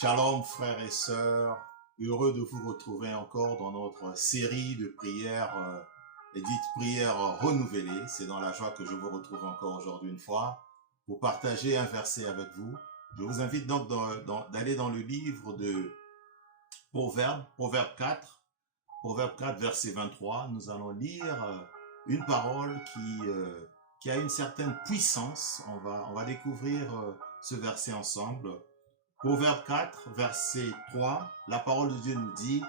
Shalom frères et sœurs, heureux de vous retrouver encore dans notre série de prières dites prières renouvelées. C'est dans la joie que je vous retrouve encore aujourd'hui une fois pour partager un verset avec vous. Je vous invite donc d'aller dans le livre de Proverbe 4, verset 23. Nous allons lire une parole qui a une certaine puissance. On va découvrir ce verset ensemble. Proverbe 4, verset 3, la parole de Dieu nous dit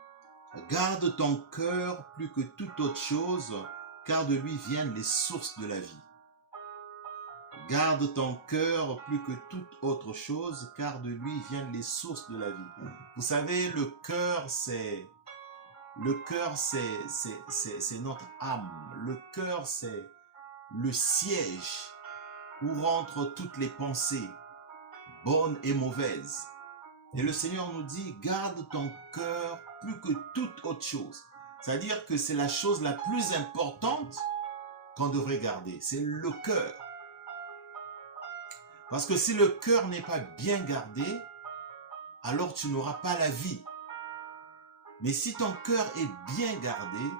« Garde ton cœur plus que toute autre chose, car de lui viennent les sources de la vie. » Garde ton cœur plus que toute autre chose, car de lui viennent les sources de la vie. Vous savez, le cœur, c'est notre âme. Le cœur, c'est le siège où rentrent toutes les pensées, bonnes et mauvaises. Et le Seigneur nous dit, garde ton cœur plus que toute autre chose. C'est-à-dire que c'est la chose la plus importante qu'on devrait garder. C'est le cœur. Parce que si le cœur n'est pas bien gardé, alors tu n'auras pas la vie. Mais si ton cœur est bien gardé,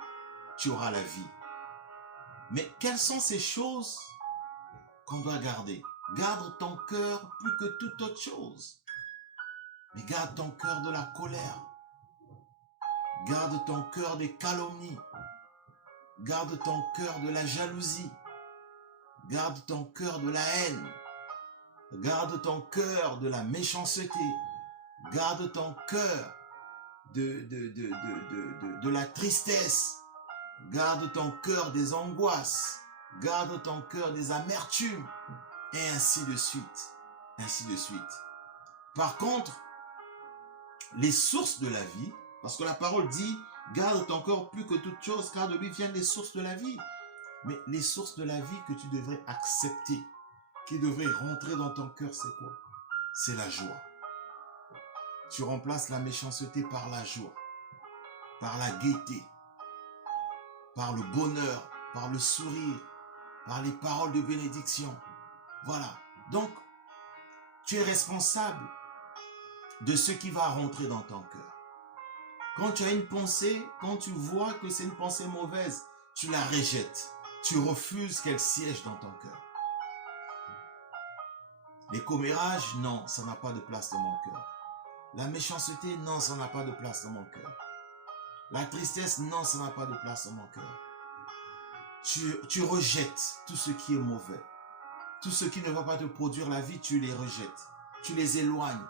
tu auras la vie. Mais quelles sont ces choses qu'on doit garder? Garde ton cœur plus que toute autre chose. Mais garde ton cœur de la colère. Garde ton cœur des calomnies. Garde ton cœur de la jalousie. Garde ton cœur de la haine. Garde ton cœur de la méchanceté. Garde ton cœur de la tristesse. Garde ton cœur des angoisses. Garde ton cœur des amertumes. Et ainsi de suite. Ainsi de suite. Par contre, les sources de la vie, parce que la parole dit, garde ton cœur plus que toute chose, car de lui viennent les sources de la vie. Mais les sources de la vie que tu devrais accepter, qui devraient rentrer dans ton cœur, c'est quoi? C'est la joie. Tu remplaces la méchanceté par la joie, par la gaieté, par le bonheur, par le sourire, par les paroles de bénédiction. Voilà. Donc, tu es responsable de ce qui va rentrer dans ton cœur. Quand tu as une pensée, quand tu vois que c'est une pensée mauvaise, tu la rejettes. Tu refuses qu'elle siège dans ton cœur. Les commérages, non, ça n'a pas de place dans mon cœur. La méchanceté, non, ça n'a pas de place dans mon cœur. La tristesse, non, ça n'a pas de place dans mon cœur. Tu rejettes tout ce qui est mauvais. Tout ce qui ne va pas te produire la vie, tu les rejettes. Tu les éloignes,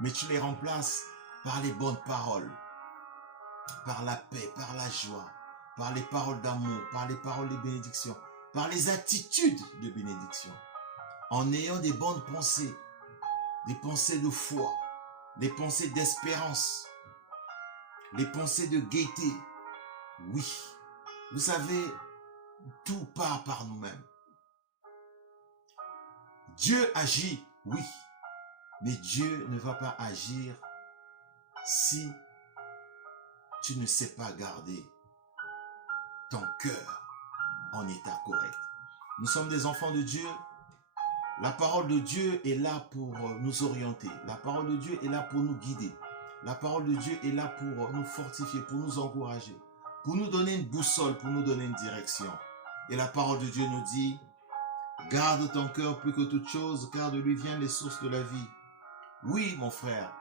mais tu les remplaces par les bonnes paroles, par la paix, par la joie, par les paroles d'amour, par les paroles de bénédiction, par les attitudes de bénédiction. En ayant des bonnes pensées, des pensées de foi, des pensées d'espérance, les pensées de gaieté. Oui, vous savez, tout part par nous-mêmes. Dieu agit, oui, mais Dieu ne va pas agir si tu ne sais pas garder ton cœur en état correct. Nous sommes des enfants de Dieu. La parole de Dieu est là pour nous orienter. La parole de Dieu est là pour nous guider. La parole de Dieu est là pour nous fortifier, pour nous encourager, pour nous donner une boussole, pour nous donner une direction. Et la parole de Dieu nous dit, garde ton cœur plus que toute chose, car de lui viennent les sources de la vie. Oui, mon frère,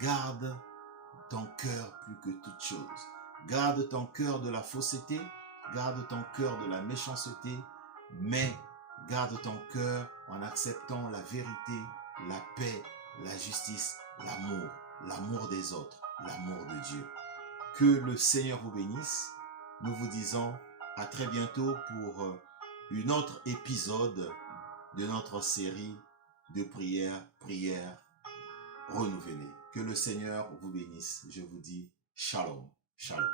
garde ton cœur plus que toute chose. Garde ton cœur de la fausseté, garde ton cœur de la méchanceté, mais garde ton cœur en acceptant la vérité, la paix, la justice, l'amour des autres, l'amour de Dieu. Que le Seigneur vous bénisse. Nous vous disons à très bientôt pour un autre épisode de notre série de prières renouvelées. Que le Seigneur vous bénisse. Je vous dis shalom, shalom.